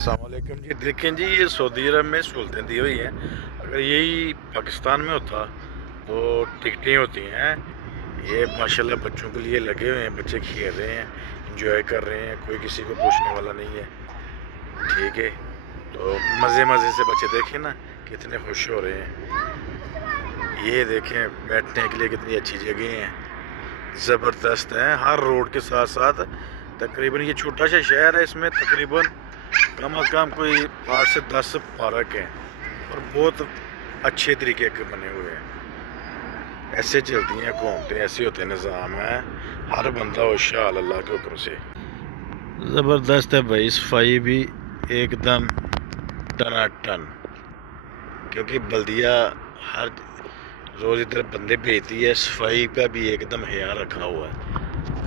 अस्सलाम वालेकुम जी। देखें जी, ये सऊदी अरब में सहूलतें दी हुई हैं। अगर यही पाकिस्तान में होता तो टिकटें होती हैं। ये माशाल्लाह बच्चों के लिए लगे हुए हैं, बच्चे खेल रहे हैं, इंजॉय कर रहे हैं, कोई किसी को पूछने वाला नहीं है। ठीक है, तो मज़े मज़े से बच्चे देखें ना कितने खुश हो रहे हैं। ये देखें बैठने के लिए कितनी अच्छी जगह हैं, ज़बरदस्त हैं। हर रोड के साथ साथ तकरीबन, ये छोटा सा शहर है, इसमें तकरीबन कम अज़ कम कोई 8 से 10 पार्क हैं और बहुत अच्छे तरीके के बने हुए हैं। ऐसे चलती हैं घूमते, ऐसे होते निज़ाम है। हर बंदा होशियार अल्लाह के हुक्म से। ज़बरदस्त है भाई, सफाई भी एकदम टनाटन, क्योंकि बल्दिया हर रोज़ इधर बंदे भेजती है। सफाई का भी एकदम ख्याल रखा हुआ है।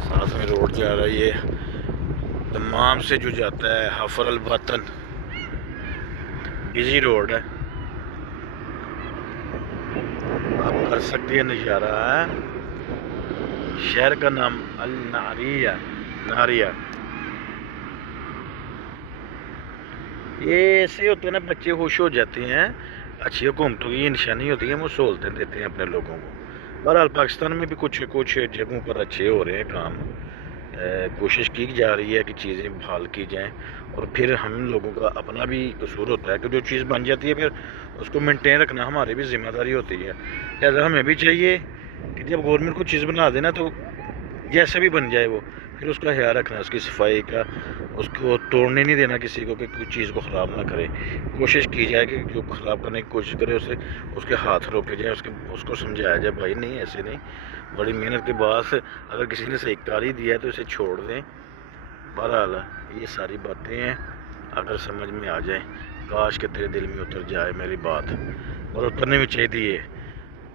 साथ में रोड जा रहा है, ये दमाम से जो जाता है हफर अल वतन, इजी रोड है। आप कर सकते हैं नज़ारा है। शहर का नाम अल नारिया, नारिया। ये ऐसे होते हैं ना, बच्चे खुश हो जाते हैं। अच्छी हुकूमतों की निशानी होती है, वो सहूलतें देते हैं अपने लोगों को। बहरहाल पाकिस्तान में भी कुछ जगहों पर अच्छे हो रहे हैं काम। कोशिश की जा रही है कि चीज़ें बहाल की जाएं, और फिर हम लोगों का अपना भी कसूर होता है कि जो चीज़ बन जाती है फिर उसको मेंटेन रखना हमारी भी ज़िम्मेदारी होती है। लिहाजा हमें भी चाहिए कि जब गवर्नमेंट को चीज़ बना देना तो जैसे भी बन जाए वो, फिर उसका ख्याल रखना, उसकी सफाई का, उसको तोड़ने नहीं देना किसी को कि कोई चीज़ को ख़राब ना करे। कोशिश की जाए कि जो ख़राब करने की कोशिश करे उसे, उसके हाथ रोके जाए, उसको समझाया जाए भाई नहीं ऐसे नहीं। बड़ी मेहनत के बाद अगर किसी ने सही कार ही दिया है तो इसे छोड़ दें। बहरहाल ये सारी बातें हैं, अगर समझ में आ जाए, काश के तेरे दिल में उतर जाए मेरी बात, और उतरने भी चाहिए।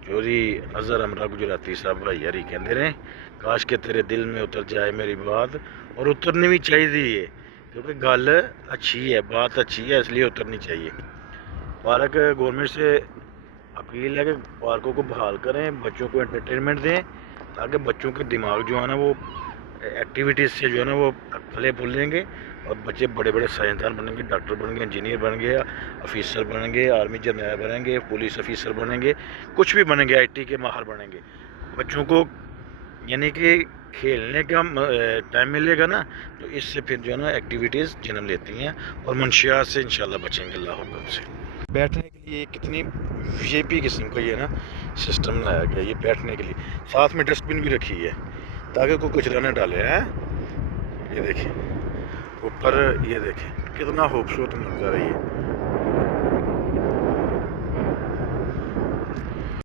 चोरी अजहर अमरा गुजराती साहब भाई यारी कहते रहे, काश के तेरे दिल में उतर जाए मेरी बात, और उतरनी भी चाहिए, क्योंकि गल अच्छी है, बात अच्छी है, इसलिए उतरनी चाहिए। पार्क गवर्नमेंट से अपील है कि पार्कों को बहाल करें, बच्चों को एंटरटेनमेंट दें, ताकि बच्चों के दिमाग जो है ना वो एक्टिविटीज़ से जो है ना वो फले फूलेंगे, और बच्चे बड़े बड़े साइंसदान बनेंगे, डॉक्टर बनेंगे, इंजीनियर बनेंगे, ऑफिसर बनेंगे, आर्मी जनरल बनेंगे, पुलिस ऑफिसर बनेंगे, कुछ भी बनेंगे, आईटी के माहर बनेंगे। बच्चों को यानी कि खेलने का टाइम मिलेगा ना, तो इससे फिर जो है ना एक्टिविटीज़ जन्म लेती हैं, और मंशियात से इंशाल्लाह बचेंगे अल्लाह हुक्म से। बैठने के लिए कितनी वीआईपी किस्म का ये ना सिस्टम लाया गया, ये बैठने के लिए। साथ में डस्टबिन भी रखी है ताकि कोई कचरा न डाले हैं। ये देखिए ऊपर, ये देखें कितना खूबसूरत मंजर है ये।